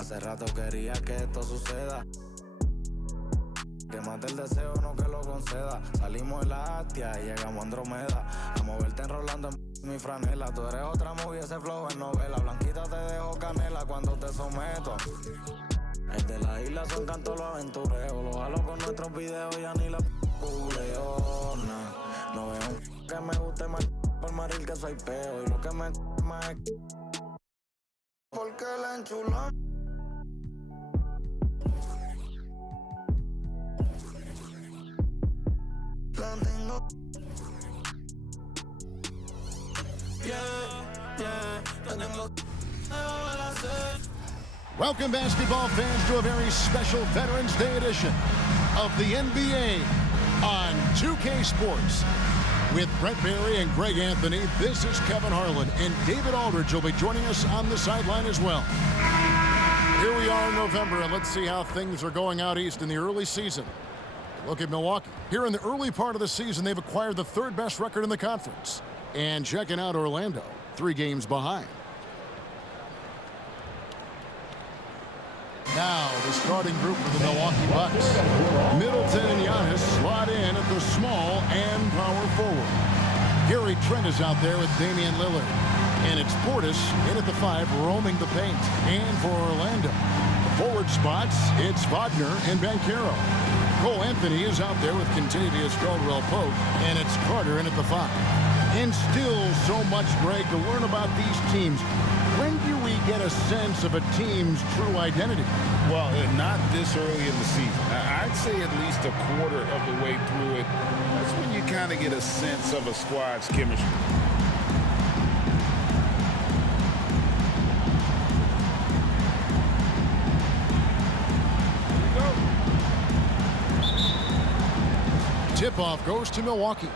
Hace rato quería que esto suceda. Que mate el deseo, no que lo conceda. Salimos de la Astia y llegamos a Andromeda. A moverte enrolando en mi franela. Tú eres otra movie, ese flow en novela. Blanquita te dejo canela cuando te someto. El de la isla son cantos los aventureos. Lo jalo con nuestros videos, ya ni la googleo. No veo que me guste más por maril que soy peo. Y lo que me más es porque la enchulamos. La tengo. La tengo. Welcome, basketball fans, to a very special Veterans Day edition of the NBA on 2K Sports. With Brent Barry and Greg Anthony, this is Kevin Harlan, and David Aldridge will be joining us on the sideline as well. Here we are in November, and let's see how things are going out east in the early season. Look at Milwaukee. Here in the early part of the season, they've acquired the third best record in the conference. And checking out Orlando, 3 games behind. Now, the starting group for the Milwaukee Bucks. Middleton and Giannis slot in at the small and power forward. Gary Trent is out there with Damian Lillard. And it's Portis in at the 5, roaming the paint. And for Orlando, the forward spots, it's Wagner and Banchero. Cole Anthony is out there with Kentavious Caldwell-Pope. And it's Carter in at the 5. And still so much, Greg, to learn about these teams. When do we get a sense of a team's true identity? Well, not this early in the season. I'd say at least a quarter of the way through it. That's when you kind of get a sense of a squad's chemistry. Tip-off goes to Milwaukee.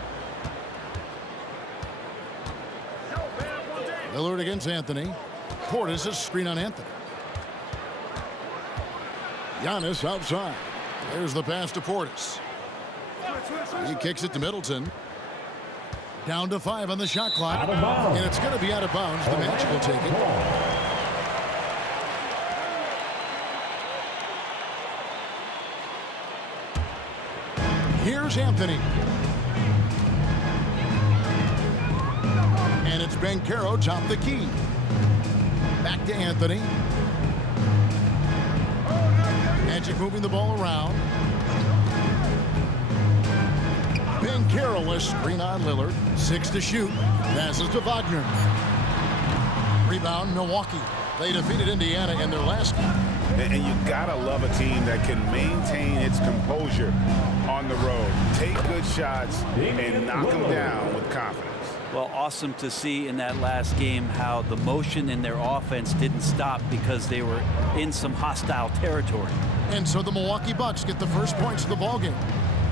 Lillard against Anthony. Portis is screen on Anthony. Giannis outside. There's the pass to Portis. He kicks it to Middleton. Down to 5 on the shot clock. And it's going to be out of bounds. The Magic will take it. Here's Anthony. And it's Banchero top the key. Back to Anthony. Magic moving the ball around. Banchero, a screen on Lillard. 6 to shoot. Passes to Wagner. Rebound, Milwaukee. They defeated Indiana in their last game. And you gotta love a team that can maintain its composure on the road. Take good shots and knock them down with confidence. Well, awesome to see in that last game how the motion in their offense didn't stop because they were in some hostile territory. And so the Milwaukee Bucks get the first points of the ballgame.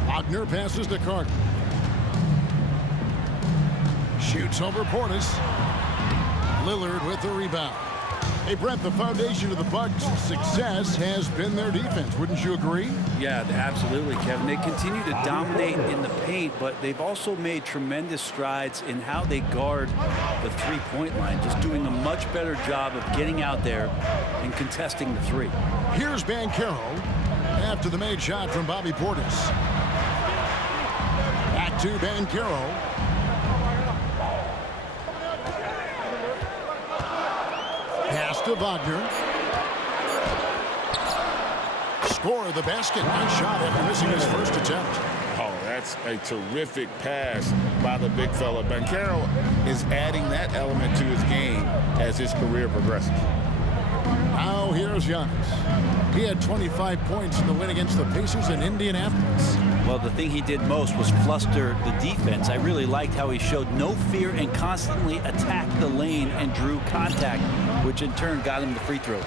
Wagner passes to Carter. Shoots over Portis. Lillard with the rebound. Hey, Brent, the foundation of the Bucks' success has been their defense. Wouldn't you agree? Yeah, absolutely, Kevin. They continue to dominate in the paint, but they've also made tremendous strides in how they guard the three-point line, just doing a much better job of getting out there and contesting the 3. Here's Banchero after the made shot from Bobby Portis. Back to Banchero. Pass to Wagner. Score the basket. Nice shot after missing his first attempt. Oh, that's a terrific pass by the big fella. Banchero is adding that element to his game as his career progresses. Now here's Giannis. He had 25 points in the win against the Pacers in Indianapolis. Well, the thing he did most was fluster the defense. I really liked how he showed no fear and constantly attacked the lane and drew contact, which in turn got him the free throws.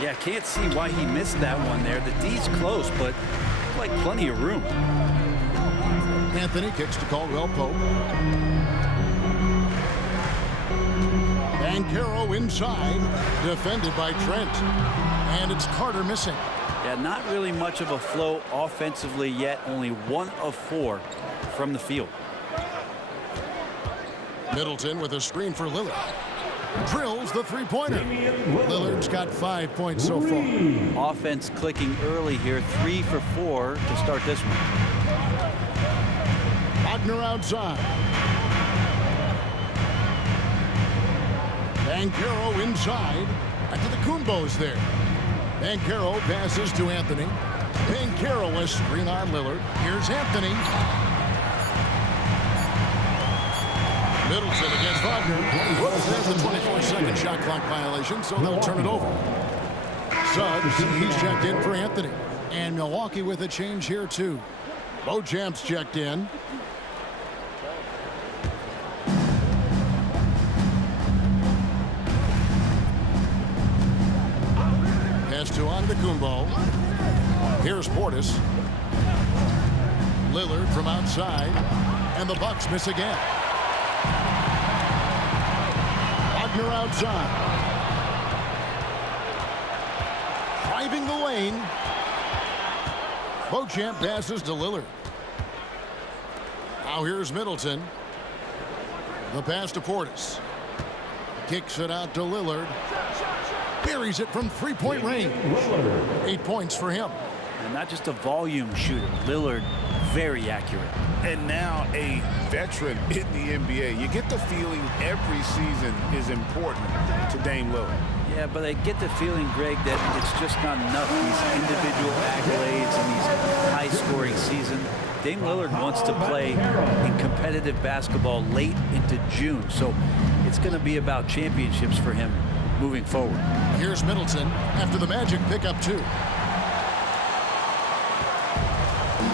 Yeah, can't see why he missed that one there. The D's close, but like plenty of room. Anthony kicks to Caldwell-Pope. Banchero inside, defended by Trent. And it's Carter missing. Yeah, not really much of a flow offensively yet. Only 1 of 4 from the field. Middleton with a screen for Lillard. drills the three-pointer. Lillard's got 5 points so far. Offense clicking early here, 3 for 4 to start this one. Wagner outside. Banchero inside. Antetokounmpo's there. Banchero passes to Anthony. Banchero a screen on Lillard. Here's Anthony. Middleton against Wagner. There's the 24-second shot clock violation, so they'll turn it over. Suggs, he's checked in for Anthony. And Milwaukee with a change here, too. Beauchamp's checked in. Pass to Antetokounmpo. Here's Portis. Lillard from outside. And the Bucks miss again. Wagner outside. Driving the lane. Beauchamp passes to Lillard. Now here's Middleton. The pass to Portis. Kicks it out to Lillard. Buries it from three-point range. 8 points for him. And not just a volume shooter. Lillard, very accurate. And now a veteran in the NBA. You get the feeling every season is important to Dame Lillard. Yeah, but I get the feeling, Greg, that it's just not enough. These individual accolades and these high-scoring seasons. Dame Lillard wants to play in competitive basketball late into June. So it's going to be about championships for him moving forward. Here's Middleton after the Magic pick up 2.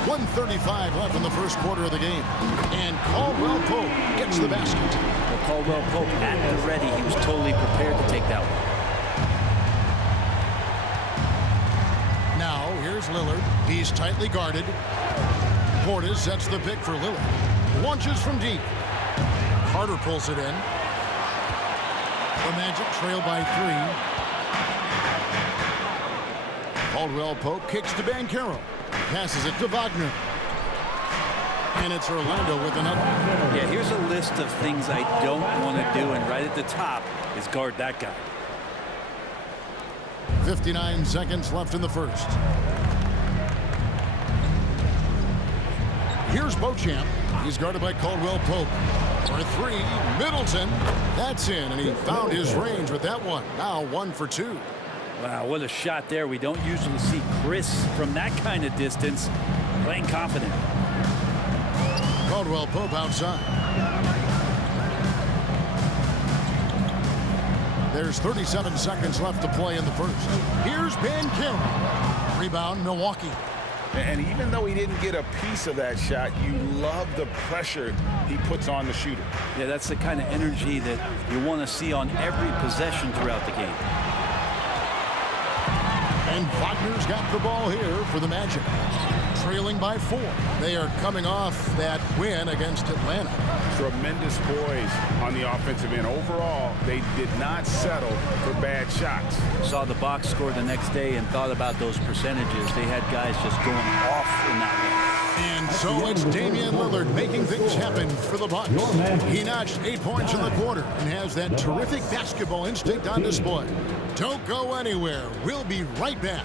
1:35 left in the first quarter of the game. And Caldwell Pope gets the basket. Well, Caldwell Pope at the ready. He was totally prepared to take that one. Now, here's Lillard. He's tightly guarded. Portis sets the pick for Lillard. Launches from deep. Carter pulls it in. The Magic trail by 3. Caldwell Pope kicks to Banchero. Passes it to Wagner. And it's Orlando with another. Yeah, here's a list of things I don't want to do, and right at the top is guard that guy. 59 seconds left in the first. Here's Beauchamp. He's guarded by Caldwell Pope. For 3, Middleton. That's in, and he found his range with that one. Now 1 for 2. Wow, what a shot there. We don't usually see Chris from that kind of distance playing confident. Caldwell Pope outside. There's 37 seconds left to play in the first. Here's Banchero. Rebound, Milwaukee. And even though he didn't get a piece of that shot, you love the pressure he puts on the shooter. Yeah, that's the kind of energy that you want to see on every possession throughout the game. And Wagner's got the ball here for the Magic. Trailing by 4. They are coming off that win against Atlanta. Tremendous poise on the offensive end. Overall, they did not settle for bad shots. Saw the box score the next day and thought about those percentages. They had guys just going off in that one. And so it's Damian Lillard making things happen for the Bucks. He notched 8 points in the quarter and has that terrific basketball instinct on display. Don't go anywhere. We'll be right back.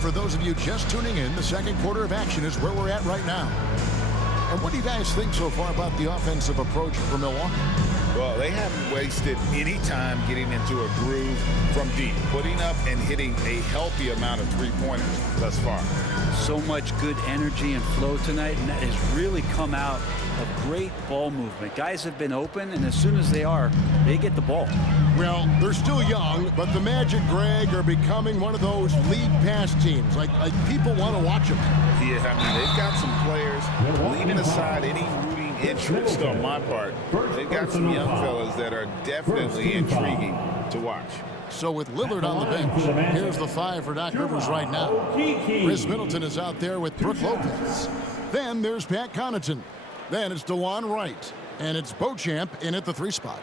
For those of you just tuning in, the second quarter of action is where we're at right now. And what do you guys think so far about the offensive approach for Milwaukee? Well, they haven't wasted any time getting into a groove from deep, putting up and hitting a healthy amount of three-pointers thus far. So much good energy and flow tonight, and that has really come out of great ball movement. Guys have been open, and as soon as they are, they get the ball. Well, they're still young, but the Magic, Greg, are becoming one of those league pass teams. Like people want to watch them. Yeah, I mean, they've got some players leading aside any rooting interest on my part, they've got some young fellas that are definitely intriguing to watch. So with Lillard on the bench, here's the 5 for Doc Rivers right now. Chris Middleton is out there with Brook Lopez. Then there's Pat Connaughton. Then it's DeJuan Wright. And it's Beauchamp in at the 3 spot.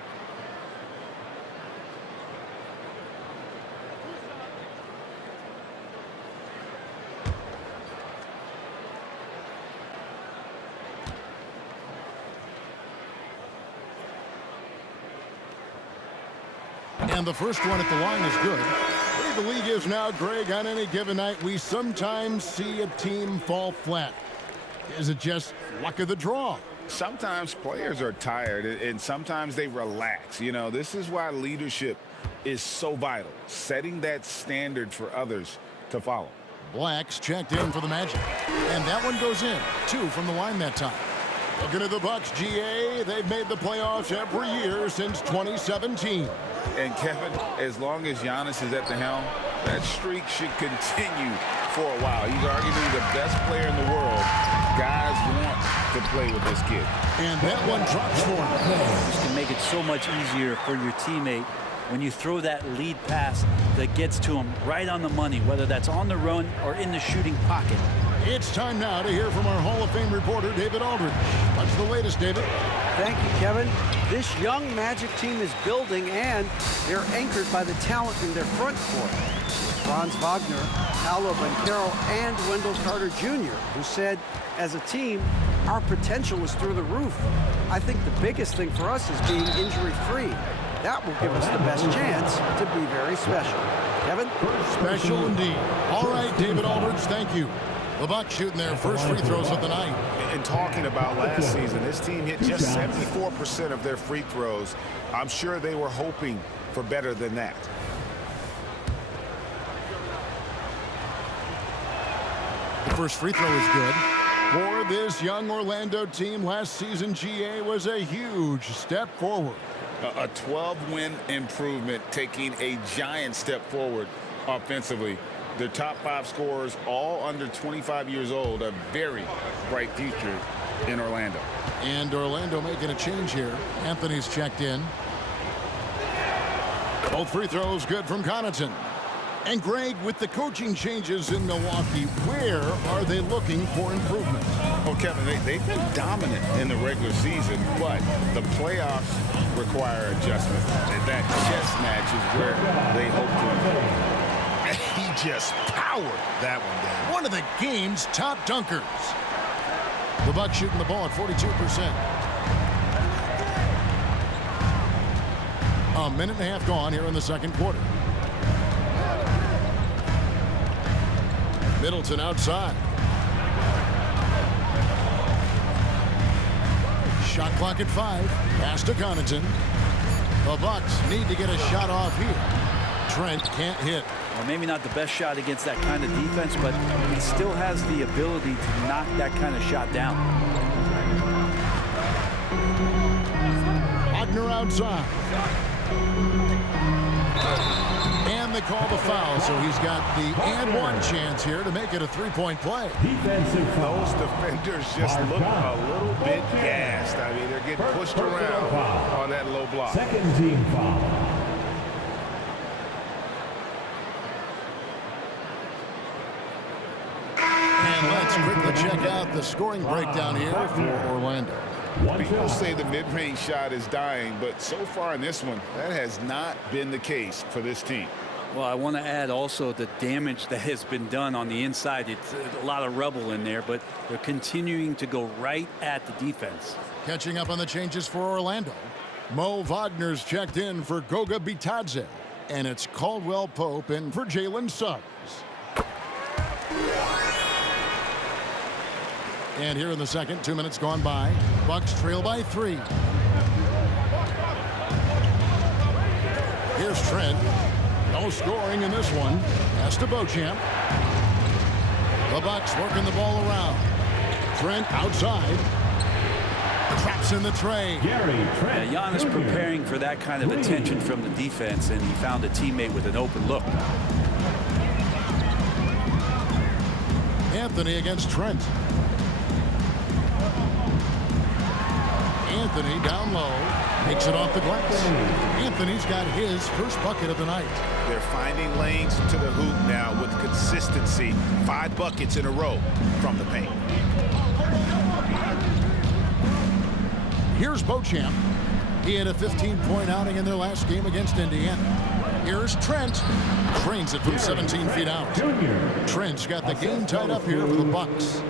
And the first one at the line is good. The way the league is now, Greg, on any given night, we sometimes see a team fall flat. Is it just luck of the draw? Sometimes players are tired, and sometimes they relax. You know, this is why leadership is so vital, setting that standard for others to follow. Black's checked in for the Magic. And that one goes in. 2 from the line that time. Looking at the Bucks, GA, they've made the playoffs every year since 2017. And Kevin, as long as Giannis is at the helm, that streak should continue for a while. He's arguably the best player in the world. Guys want to play with this kid. And that one drops for him. This can make it so much easier for your teammate when you throw that lead pass that gets to him right on the money, whether that's on the run or in the shooting pocket. It's time now to hear from our Hall of Fame reporter, David Aldridge. What's the latest, David? Thank you, Kevin. This young Magic team is building, and they're anchored by the talent in their front court. Franz Wagner, Paolo Banchero, and Wendell Carter Jr., who said, as a team, our potential is through the roof. I think the biggest thing for us is being injury-free. That will give us the best chance to be very special. Kevin? Special indeed. All right, David Aldridge, thank you. The Bucks shooting their first free throws of the night. And talking about last season, this team hit just 74% of their free throws. I'm sure they were hoping for better than that. The first free throw is good. For this young Orlando team, last season, GA was a huge step forward. A 12-win improvement, taking a giant step forward offensively. Their top 5 scorers, all under 25 years old, a very bright future in Orlando. And Orlando making a change here. Anthony's checked in. Both free throws good from Connaughton. And Greg, with the coaching changes in Milwaukee, where are they looking for improvement? Oh, Kevin, they've been dominant in the regular season, but the playoffs require adjustment. And that chess match is where they hope to improve. He just powered that one down. One of the game's top dunkers. The Bucks shooting the ball at 42%. A minute and a half gone here in the second quarter. Middleton outside. Shot clock at 5. Pass to Connaughton. The Bucks need to get a shot off here. Trent can't hit. Well, maybe not the best shot against that kind of defense, but he still has the ability to knock that kind of shot down. Wagner outside. And they call the foul, so he's got the and one chance here to make it a 3-point play. Those defenders just look a little bit gassed. I mean, they're getting pushed around on that low block. Second team foul. And let's quickly check out the scoring breakdown here for Orlando. People say the mid-range shot is dying, but so far in this one, that has not been the case for this team. Well, I want to add also the damage that has been done on the inside. It's a lot of rubble in there, but they're continuing to go right at the defense. Catching up on the changes for Orlando. Mo Wagner's checked in for Goga Bitadze. And it's Caldwell Pope in for Jalen Suggs. And here in the second, 2 minutes gone by. Bucks trail by 3. Here's Trent. No scoring in this one. Pass to Beauchamp. The Bucks working the ball around. Trent outside. Traps in the tray. Yeah, Giannis preparing for that kind of attention from the defense, and he found a teammate with an open look. Anthony against Trent. Anthony down low. Takes it off the glass. Anthony's got his first bucket of the night. They're finding lanes to the hoop now with consistency. 5 buckets in a row from the paint. Here's Beauchamp. He had a 15-point outing in their last game against Indiana. Here's Trent. Trains it from 17 feet out. Trent's got the game tied up here for the Bucks.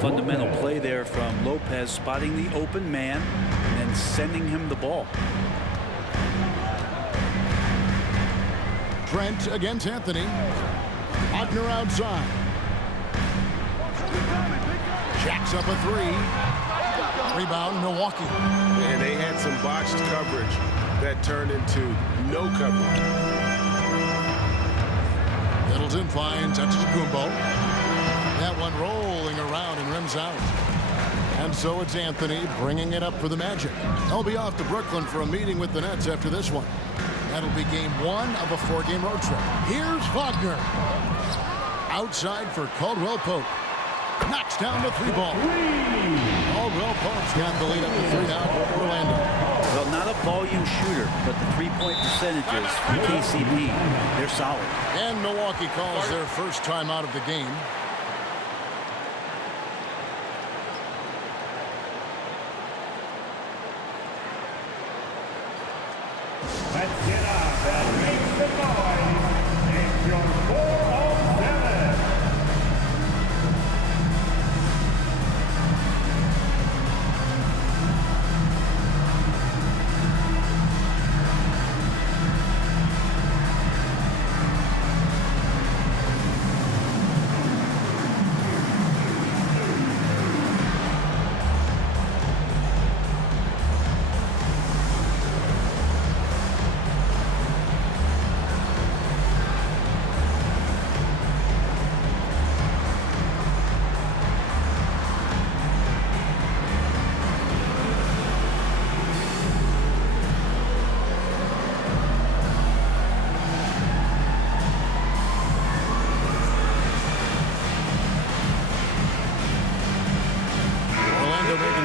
Fundamental play there from Lopez, spotting the open man and then sending him the ball. Trent against Anthony. Wagner outside. Jacks up a 3. Rebound, Milwaukee. And they had some botched coverage that turned into no coverage. Middleton finds Antetokounmpo. That one rolling around and rims out. And so it's Anthony bringing it up for the Magic. They'll be off to Brooklyn for a meeting with the Nets after this one. That'll be game 1 of a 4-game road trip. Here's Wagner. Outside for Caldwell Pope. Knocks down the 3-ball. Caldwell Pope's got the lead up to 3 now for Orlando. Well, not a volume shooter, but the 3-point percentages for KCP, they're solid. And Milwaukee calls their first time out of the game. Let's get up and make the noise. It's your 407.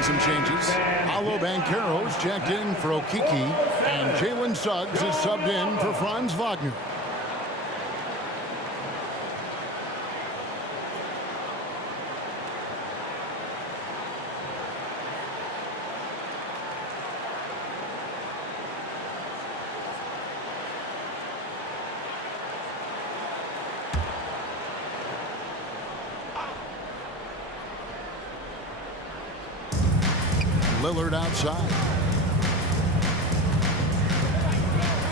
Some changes. Paolo Banchero's checked in for Okiki, and Jalen Suggs is subbed in for Franz Wagner. Lillard outside.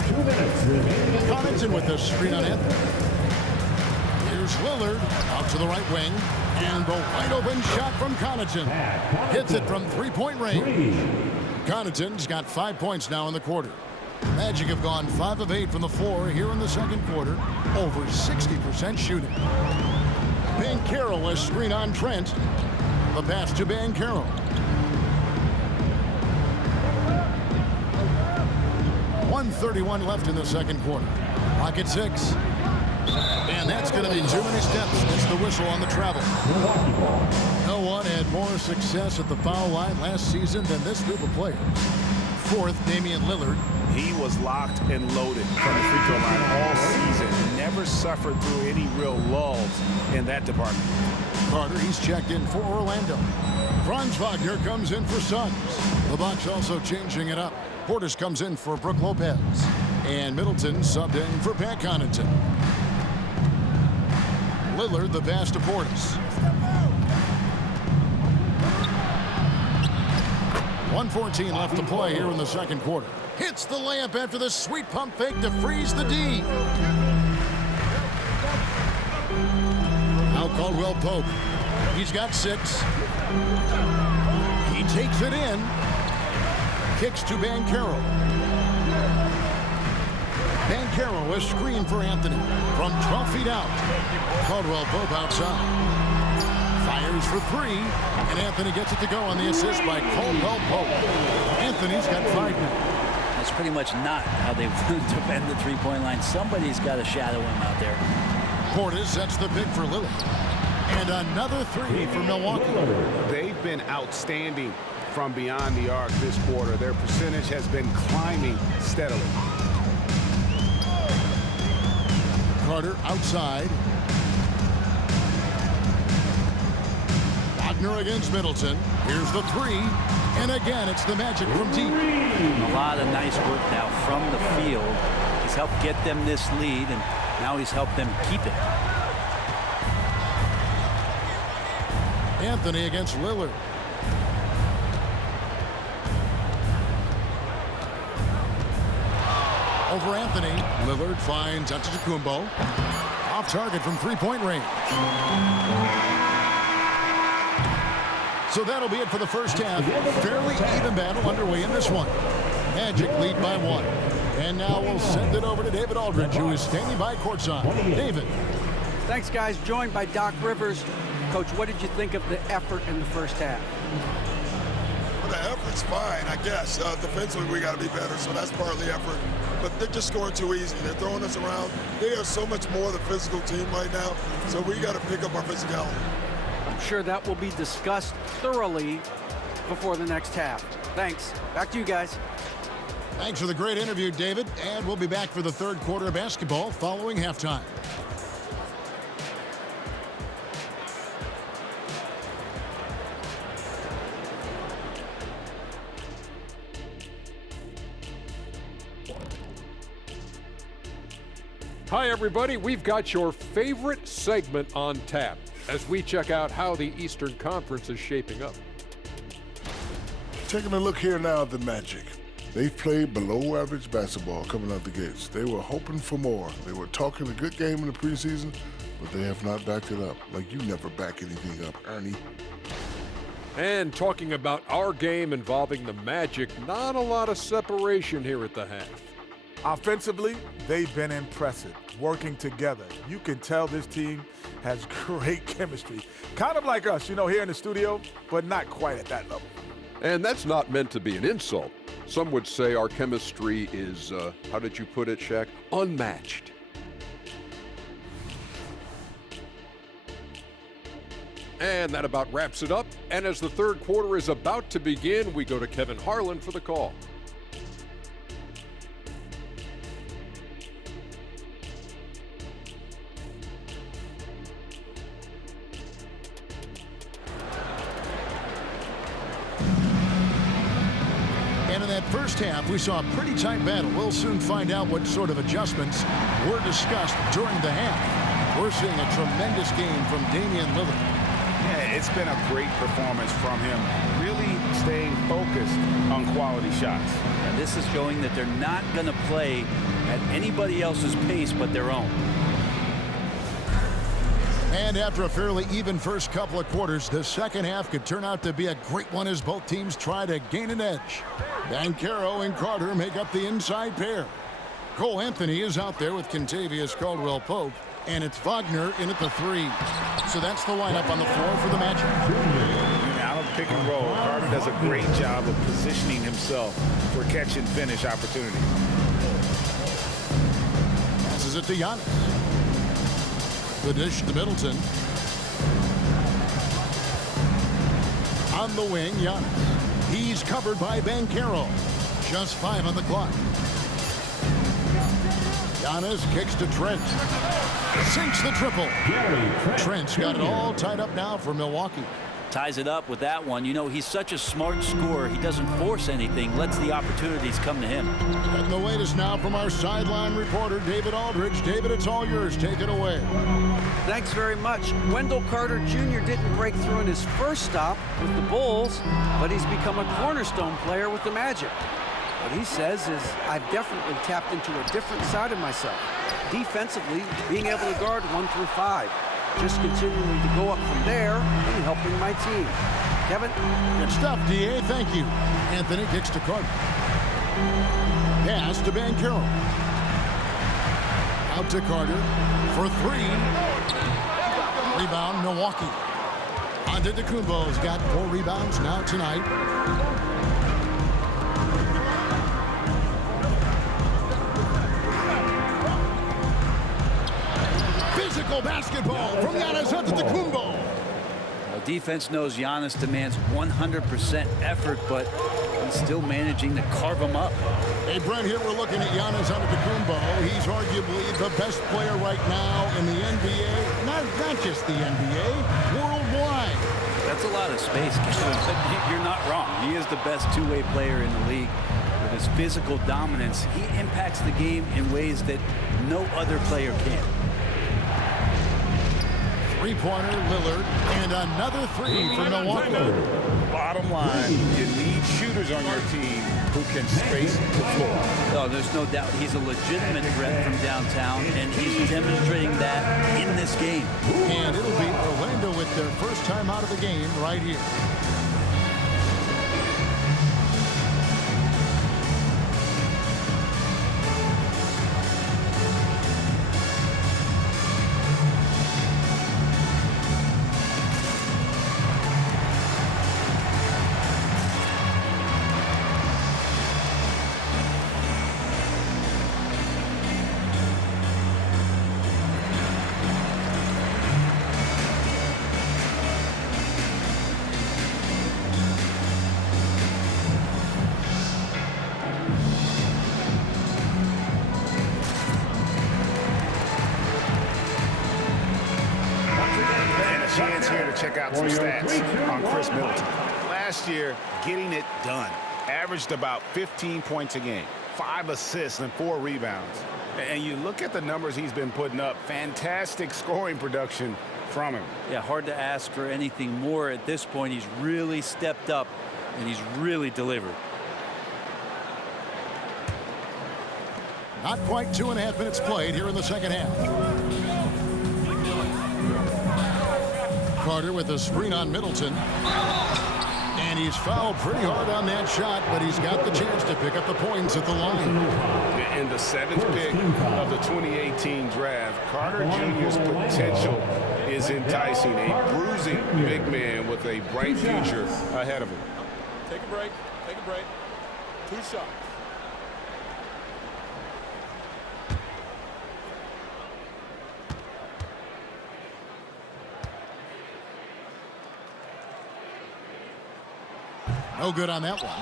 2 minutes remaining. Connaughton with the screen on Anthony. Here's Lillard out to the right wing. And the wide open shot from Connaughton. Hits it from 3-point range. Connaughton's got 5 points now in the quarter. Magic have gone 5 of 8 from the floor here in the second quarter. Over 60% shooting. Banchero has screen on Trent. The pass to Banchero. 1:31 left in the second quarter. Clock at 6. And that's going to be too many steps. It's the whistle on the travel. No one had more success at the foul line last season than this group of players. Fourth, Damian Lillard. He was locked and loaded from the free throw line all season. Never suffered through any real lulls in that department. Carter, he's checked in for Orlando. Franz Wagner comes in for Suggs. The Bucks also changing it up. Portis comes in for Brook Lopez. And Middleton subbed in for Pat Connaughton. Lillard the pass to Portis. 1:14 left to play here in the second quarter. Hits the layup after the sweet pump fake to freeze the D. Now Caldwell Pope. He's got 6. He takes it in. Kicks to Banchero. Banchero is screened for Anthony from 12 feet out. Caldwell Pope outside. Fires for 3, and Anthony gets it to go on the assist by Caldwell Pope. Anthony's got 5 now. That's pretty much not how they defend the three-point line. Somebody's got to shadow him out there. Portis sets the pick for Lillard. And another 3 for Milwaukee. They've been outstanding from beyond the arc this quarter. Their percentage has been climbing steadily. Carter outside. Wagner against Middleton. Here's the three. And again, it's the Magic from deep. A lot of nice work now from the field. He's helped get them this lead, and now he's helped them keep it. Anthony against Lillard. Over Anthony. Lillard finds Antetokounmpo. Off target from three-point range. So that'll be it for the first half. Fairly even battle underway in this one. Magic lead by 1. And now we'll send it over to David Aldridge, who is standing by courtside. David. Thanks, guys. Joined by Doc Rivers. Coach, what did you think of the effort in the first half? Well, the effort's fine, I guess. Defensively, we got to be better, so that's part of the effort. But they're just scoring too easy. They're throwing us around. They are so much more the physical team right now, so we got to pick up our physicality. I'm sure that will be discussed thoroughly before the next half. Thanks. Back to you guys. Thanks for the great interview, David. And we'll be back for the third quarter of basketball following halftime. Hi, everybody. We've got your favorite segment on tap as we check out how the Eastern Conference is shaping up. Taking a look here now at the Magic. They've played below average basketball coming out the gates. They were hoping for more. They were talking a good game in the preseason, but they have not backed it up. Like you never back anything up, Ernie. And talking about our game involving the Magic, not a lot of separation here at the half. Offensively, they've been impressive, working together. You can tell this team has great chemistry. Kind of like us, here in the studio, but not quite at that level. And that's not meant to be an insult. Some would say our chemistry is, how did you put it, Shaq? Unmatched. And that about wraps it up. And as the third quarter is about to begin, we go to Kevin Harlan for the call. And in that first half, we saw a pretty tight battle. We'll soon find out what sort of adjustments were discussed during the half. We're seeing a tremendous game from Damian Lillard. Yeah, it's been a great performance from him, really staying focused on quality shots. And this is showing that they're not going to play at anybody else's pace but their own. And after a fairly even first couple of quarters, the second half could turn out to be a great one as both teams try to gain an edge. Banchero and Carter make up the inside pair. Cole Anthony is out there with Kentavious Caldwell-Pope, and it's Wagner in at the three. So that's the lineup on the floor for the Magic. Out of pick and roll, Carter does a great job of positioning himself for catch and finish opportunity. Passes it to Giannis. The dish to Middleton. On the wing, Giannis. He's covered by Banchero. Just 5 on the clock. Giannis kicks to Trent. Sinks the triple. Trent's got it all tied up now for Milwaukee. Ties it up with that one. He's such a smart scorer. He doesn't force anything, lets the opportunities come to him. And the latest now from our sideline reporter, David Aldridge. David, it's all yours. Take it away. Thanks very much. Wendell Carter Jr. didn't break through in his first stop with the Bulls, but he's become a cornerstone player with the Magic. What he says is, I've definitely tapped into a different side of myself. Defensively, being able to guard 1 through 5. Just continuing to go up from there and helping my team. Kevin? Good stuff, D.A. Thank you. Anthony kicks to Carter. Pass to Banchero. Out to Carter for 3. Rebound, Milwaukee. Antetokounmpo's got 4 rebounds now tonight. Physical basketball from Giannis Antetokounmpo. defense knows Giannis demands 100% effort, but he's still managing to carve him up. Hey, Brent, here we're looking at Giannis Antetokounmpo. He's arguably the best player right now in the NBA. Not just the NBA, worldwide. That's a lot of space, Kevin. You're not wrong. He is the best two-way player in the league. With his physical dominance, he impacts the game in ways that no other player can. Three-pointer, Lillard, and another three for Milwaukee. Bottom line, you need shooters on your team who can space the floor. Oh, there's no doubt he's a legitimate threat from downtown, and he's demonstrating that in this game. And it'll be Orlando with their first time out of the game right here. Chance here to check out some stats on Chris Middleton. Last year, getting it done. Averaged about 15 points a game, 5 assists and 4 rebounds. And you look at the numbers he's been putting up, fantastic scoring production from him. Yeah, hard to ask for anything more at this point. He's really stepped up, and he's really delivered. Not quite 2.5 minutes played here in the second half. Carter with a screen on Middleton. And he's fouled pretty hard on that shot, but he's got the chance to pick up the points at the line. In the 7th pick of the 2018 draft, Carter Jr.'s potential is enticing. A bruising big man with a bright future ahead of him. Take a break. Take a break. 2 shots. No good on that one.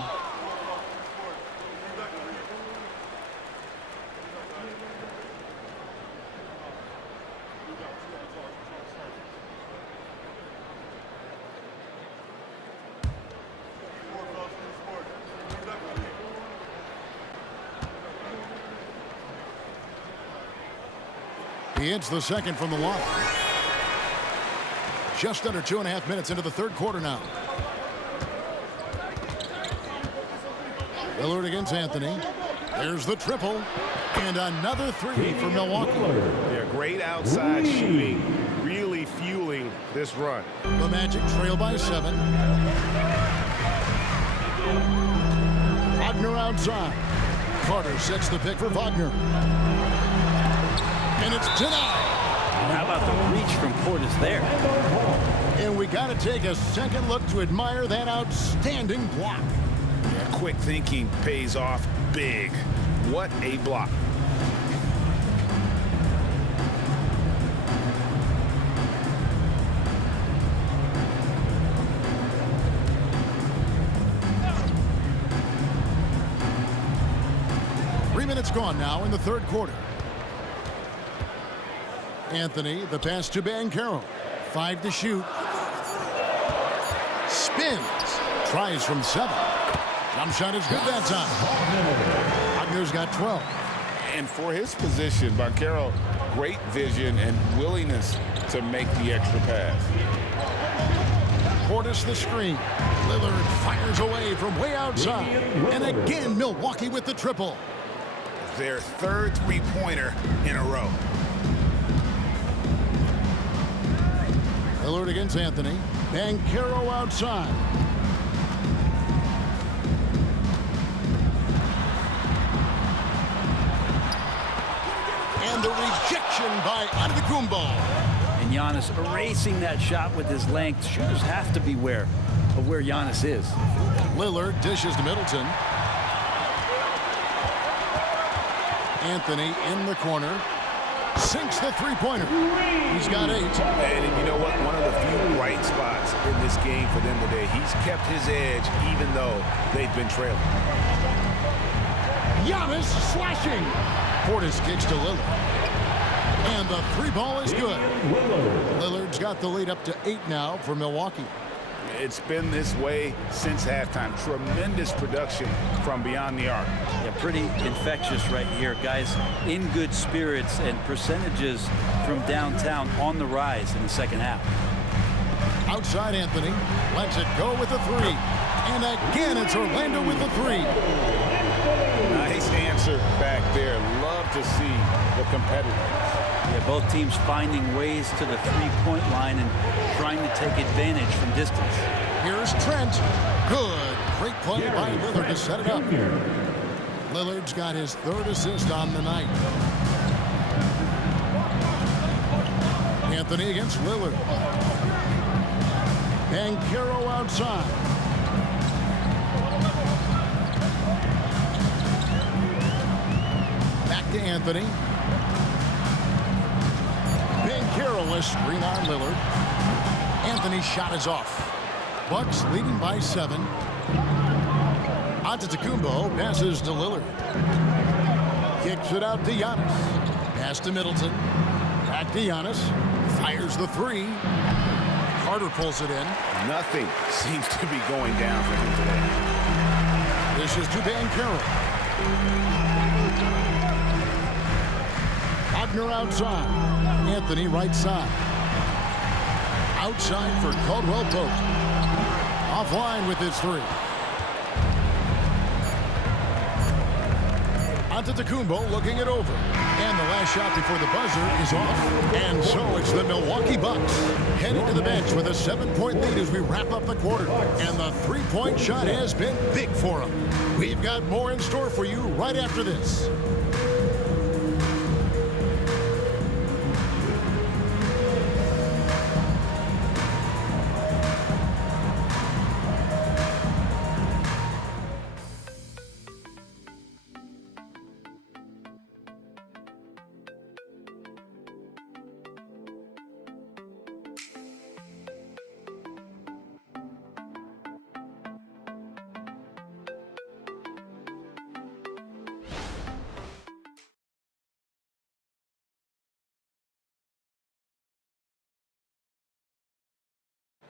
He hits the second from the line. Just under 2.5 minutes into the third quarter now. Lillard against Anthony. There's the triple. And another three for Milwaukee. They're great outside shooting, really fueling this run. The Magic trail by 7. Wagner outside. Carter sets the pick for Wagner. And it's denied. How about the reach from Portis there? And we got to take a second look to admire that outstanding block. Quick thinking pays off big. What a block. Minutes gone now in the third quarter. Anthony, the pass to Banchero. 5 to shoot. Spins. Tries from 7. Jump shot is good that time. Wagner's got 12. And for his position, Banchero, great vision and willingness to make the extra pass. Portis the screen. Lillard fires away from way outside. And again, Milwaukee with the triple. Their third three-pointer in a row. Lillard against Anthony. Banchero outside. And the rejection by Antetokounmpo. And Giannis erasing that shot with his length. Shooters have to beware of where Giannis is. Lillard dishes to Middleton. Anthony in the corner. sinks the three-pointer. He's got 8. And you know what? One of the few bright spots in this game for them today. He's kept his edge even though they've been trailing. Giannis slashing. Portis kicks to Lillard. And the three ball is good. Lillard's got the lead up to 8 now for Milwaukee. It's been this way since halftime. Tremendous production from beyond the arc. Yeah, pretty infectious right here. Guys in good spirits and percentages from downtown on the rise in the second half. Outside Anthony lets it go with a 3. And again, it's Orlando with the 3. Nice answer back there. Love to see the competitiveness. Yeah, both teams finding ways to the three-point line and trying to take advantage from distance. Here's Trent. Good. Great play by Lillard to set it up. Lillard's got his 3rd assist on the night. Anthony against Lillard. Banchero outside. Back to Anthony. Banchero, a screen on Lillard. Anthony's shot is off. Bucks leading by 7. Antetokounmpo passes to Lillard. Kicks it out to Giannis. Pass to Middleton. Back to Giannis. Fires the 3. Carter pulls it in. Nothing seems to be going down for him today. This is to Banchero. Wagner outside. Anthony right side. Outside for Caldwell Pope. Offline with his 3. Antetokounmpo looking it over. And the last shot before the buzzer is off. And so it's the Milwaukee Bucks heading to the bench with a 7-point lead as we wrap up the quarter. And the three-point shot has been big for them. We've got more in store for you right after this.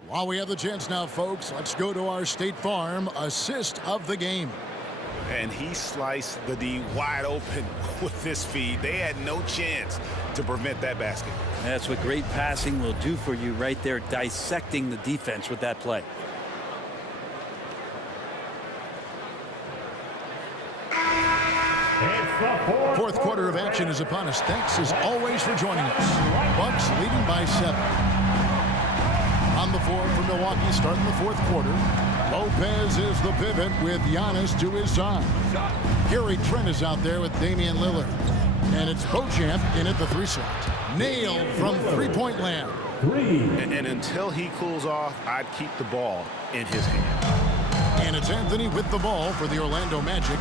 While we have the chance now, folks, let's go to our State Farm assist of the game. And he sliced the D wide open with this feed. They had no chance to prevent that basket. That's what great passing will do for you right there, dissecting the defense with that play. Fourth quarter of action is upon us. Thanks as always for joining us. Bucks leading by 7. On the floor for Milwaukee starting the fourth quarter. Lopez is the pivot with Giannis to his side. Gary Trent is out there with Damian Lillard. And it's Beauchamp in at the 3 slot. Nailed from three-point land. And until he cools off, I'd keep the ball in his hand. And it's Anthony with the ball for the Orlando Magic.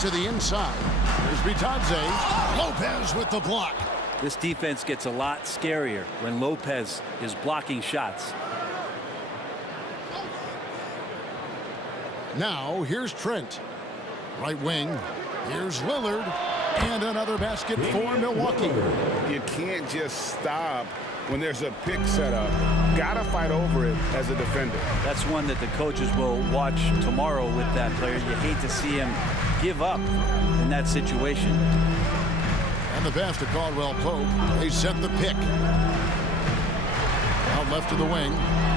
To the inside. There's Bitadze. Lopez with the block. This defense gets a lot scarier when Lopez is blocking shots. Now here's Trent. Right wing. Here's Lillard. And another basket for Milwaukee. You can't just stop when there's a pick set up. Gotta fight over it as a defender. That's one that the coaches will watch tomorrow with that player. You hate to see him give up in that situation. And the pass to Caldwell Pope. They set the pick. Out left of the wing.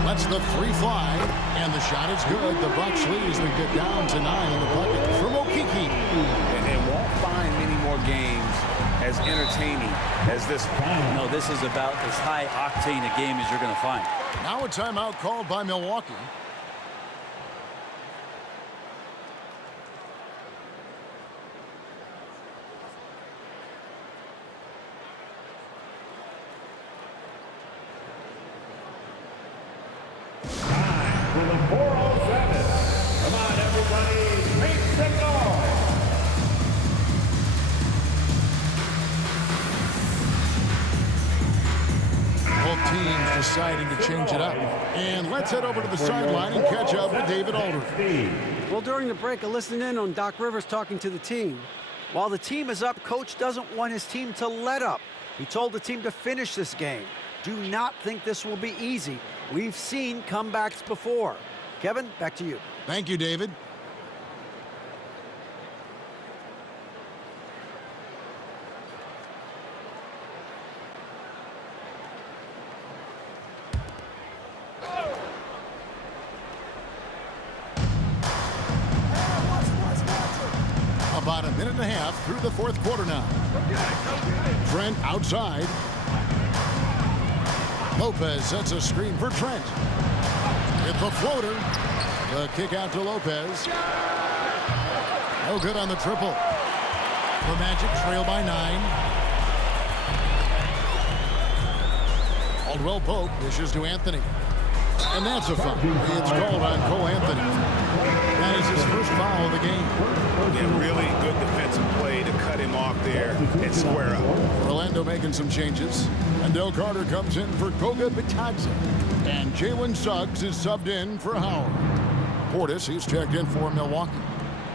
Lets the 3 fly. And the shot is good. The Bucks lead as we get down to 9 in the bucket from Okeke. And won't find many more games as entertaining as this one. No, this is about as high octane a game as you're going to find. Now a timeout called by Milwaukee. For the 407. Come on, everybody, make some noise. deciding to change it up. And let's head over to the sideline and catch up with David Aldridge. Well, during the break, I listened in on Doc Rivers talking to the team. While the team is up, Coach doesn't want his team to let up. He told the team to finish this game. Do not think this will be easy. We've seen comebacks before. Kevin, back to you. Thank you, David. About a minute and a half through the fourth quarter now. Trent outside. Lopez sets a screen for Trent. With the floater. The kick out to Lopez. No good on the triple. The Magic trail by 9. Caldwell Pope dishes to Anthony. And that's a foul. It's called on Cole Anthony. That is his first foul of the game. Yeah, really good defensive play to cut him off there and square up. Orlando making some changes. And Del Carter comes in for Goga Bitadze. And Jalen Suggs is subbed in for Howard. Portis, he's checked in for Milwaukee.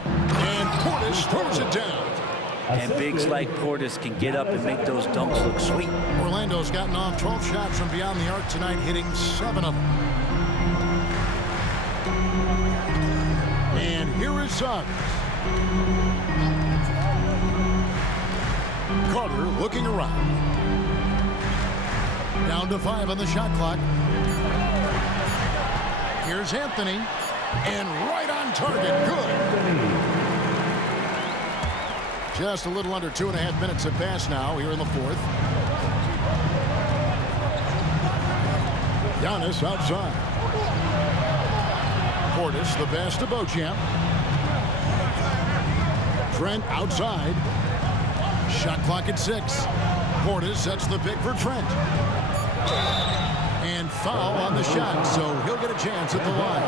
And Portis throws it down. And bigs like Portis can get up and make those dunks look sweet. Orlando's gotten off 12 shots from beyond the arc tonight, hitting 7 of them. And here is Suggs. Carter looking around. Down to 5 on the shot clock. Here's Anthony. And right on target. Good. Just a little under 2.5 minutes have passed now here in the fourth. Giannis outside. Portis, the pass to Beauchamp. Trent outside. Shot clock at 6. Portis sets the pick for Trent. And foul on the shot, so he'll get a chance at the line.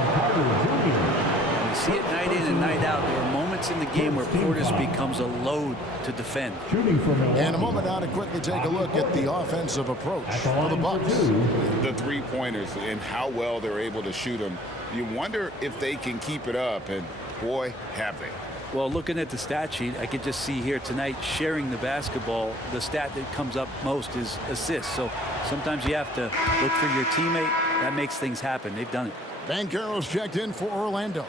You see it night in and night out. There are moments in the game where Portis becomes a load to defend. And a moment now to quickly take a look at the offensive approach for the Bucks. The three-pointers and how well they're able to shoot them. You wonder if they can keep it up, and boy, have they. Well, looking at the stat sheet, I could just see here tonight sharing the basketball. The stat that comes up most is assists. So sometimes you have to look for your teammate. That makes things happen. They've done it. Banchero's checked in for Orlando.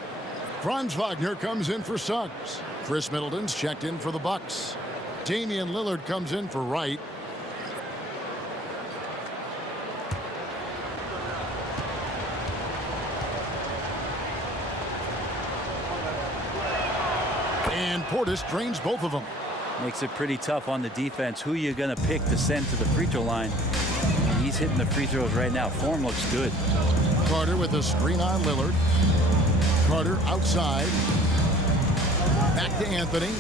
Franz Wagner comes in for Suggs. Chris Middleton's checked in for the Bucks. Damian Lillard comes in for Wright. And Portis drains both of them. Makes it pretty tough on the defense. Who you going to pick to send to the free throw line? And he's hitting the free throws right now. Form looks good. Carter with a screen on Lillard. Carter outside. Back to Anthony.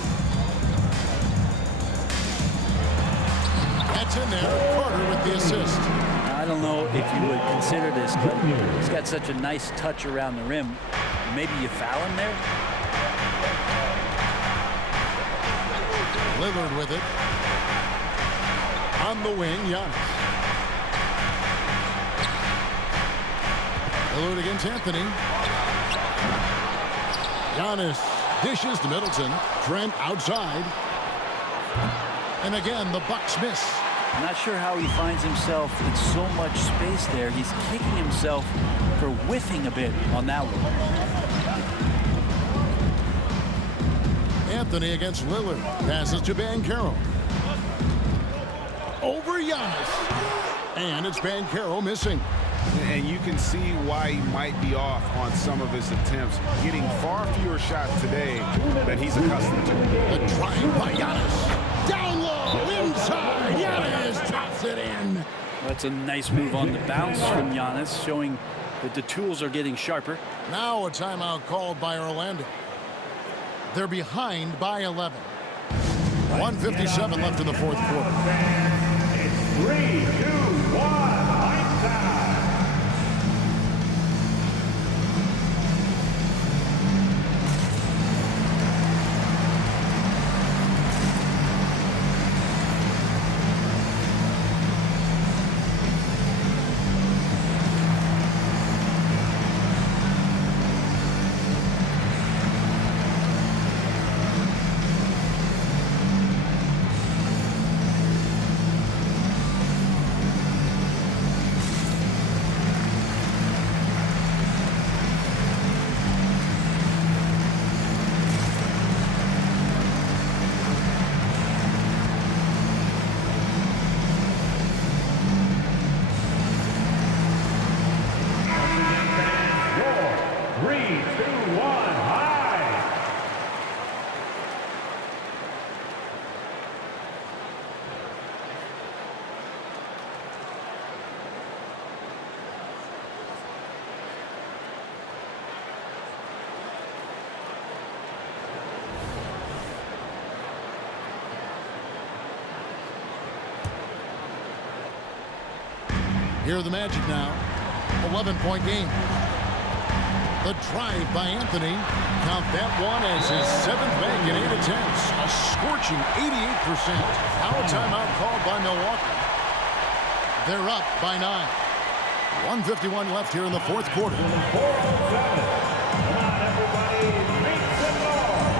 That's in there. Carter with the assist. I don't know if you would consider this, but he's got such a nice touch around the rim. Maybe you foul him there? Lillard with it. On the wing, Giannis. Lillard against Anthony. Giannis dishes to Middleton. Trent outside. And again, the Bucks miss. I'm not sure how he finds himself in so much space there. He's kicking himself for whiffing a bit on that one. Anthony against Lillard. Passes to Banchero. Over Giannis. And it's Banchero missing. And you can see why he might be off on some of his attempts, getting far fewer shots today than he's accustomed to. The drive by Giannis. Down low, inside. Giannis drops it in. That's a nice move on the bounce from Giannis, showing that the tools are getting sharper. Now a timeout called by Orlando. They're behind by 11. 1:57 left in the fourth quarter. It's 3, 2, 1, lights out. Here are the Magic now. 11-point game. The drive by Anthony. Count that one as his 7th bank in 8 attempts. A scorching 88%. Foul timeout called by Milwaukee. They're up by 9. 1:51 left here in the fourth quarter. 407. Come on, everybody, make some noise.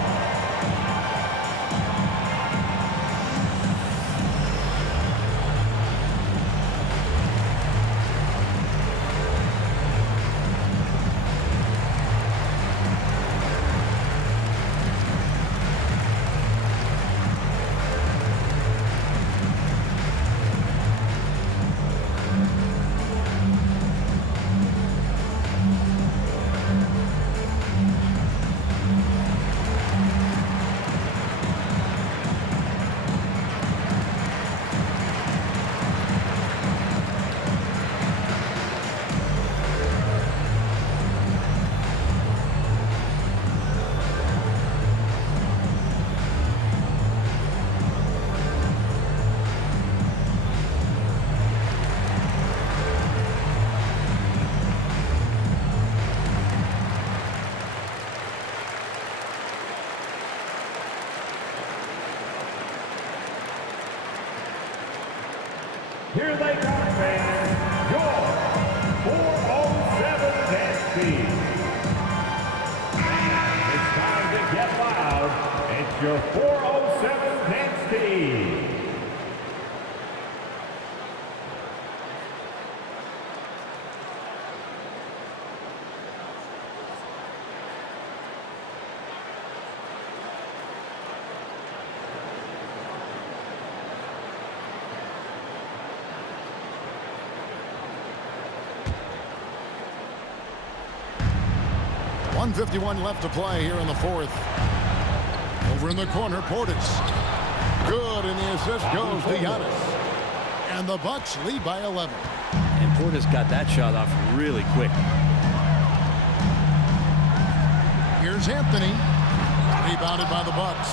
Here they come, fans. Your 407 dance team. It's time to get loud. It's your 407 dance team. .151 left to play here in the fourth. Over in the corner, Portis. Good, and the assist goes to Giannis. And the Bucks lead by 11. And Portis got that shot off really quick. Here's Anthony. Rebounded by the Bucks.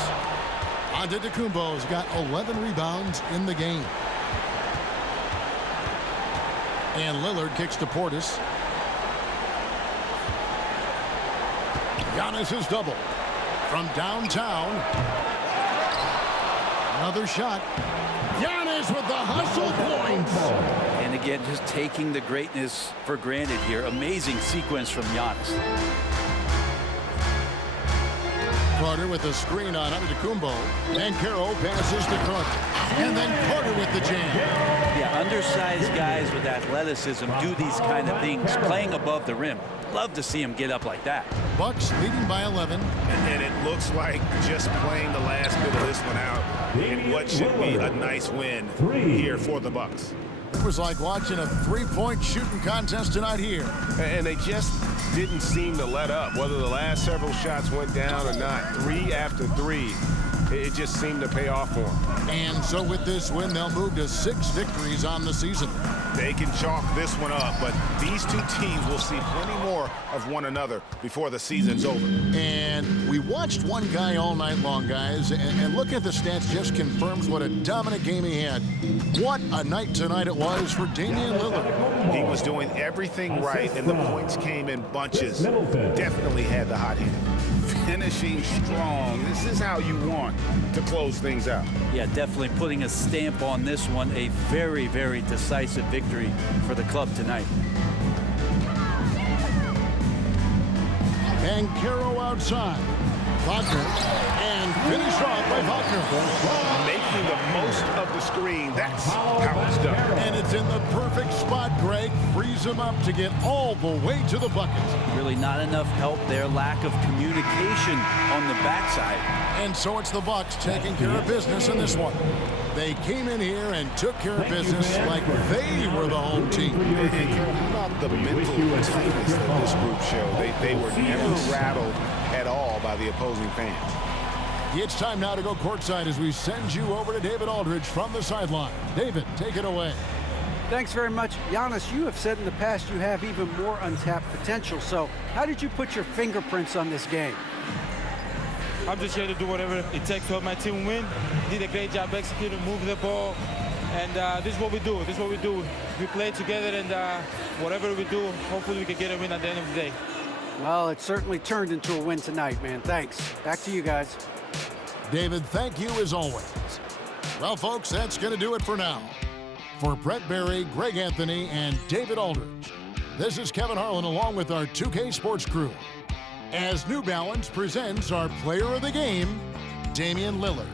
Antetokounmpo's got 11 rebounds in the game. And Lillard kicks to Portis. Giannis is double from downtown. Another shot. Giannis with the hustle points. And again, just taking the greatness for granted here. Amazing sequence from Giannis. Carter with a screen on Antetokounmpo. And Caro passes to Carter. And then Carter with the jam. Yeah, undersized guys with athleticism do these kind of things, playing above the rim. Love to see him get up like that. Bucks leading by 11. And it looks like just playing the last bit of this one out in what should be a nice win here for the Bucks. It was like watching a three-point shooting contest tonight here. And they just didn't seem to let up, whether the last several shots went down or not. 3 after 3, it just seemed to pay off for them. And so with this win, they'll move to 6 victories on the season. They can chalk this one up, but these two teams will see plenty more of one another before the season's over. And we watched one guy all night long, guys, and looking at the stats just confirms what a dominant game he had. What a night tonight it was for Damian Lillard. He was doing everything right, and the points came in bunches. Definitely had the hot hand. Finishing strong. This is how you want to close things out. Yeah, definitely putting a stamp on this one. A very, very decisive victory for the club tonight. And Caro outside. Wagner, and finished off by Wagner. Making the most of the screen. That's how it's done. And it's in the perfect spot, Greg. Frees him up to get all the way to the bucket. Really not enough help there. Lack of communication on the backside. And so it's the Bucks taking care of business in this one. They came in here and took care of business like they were the home team. How about the mental toughness that this group showed? They were never rattled at all by the opposing fans. It's time now to go courtside as we send you over to David Aldridge from the sideline. David, take it away. Thanks very much. Giannis, you have said in the past you have even more untapped potential. So how did you put your fingerprints on this game? I'm just here to do whatever it takes to help my team win. Did a great job executing, moving the ball, And this is what we do. This is what we do. We play together, and whatever we do, hopefully we can get a win at the end of the day. Well, it certainly turned into a win tonight, man. Thanks. Back to you guys. David, thank you as always. Well, folks, that's going to do it for now. For Brett Barry, Greg Anthony, and David Aldridge, this is Kevin Harlan along with our 2K Sports crew, as New Balance presents our player of the game, Damian Lillard.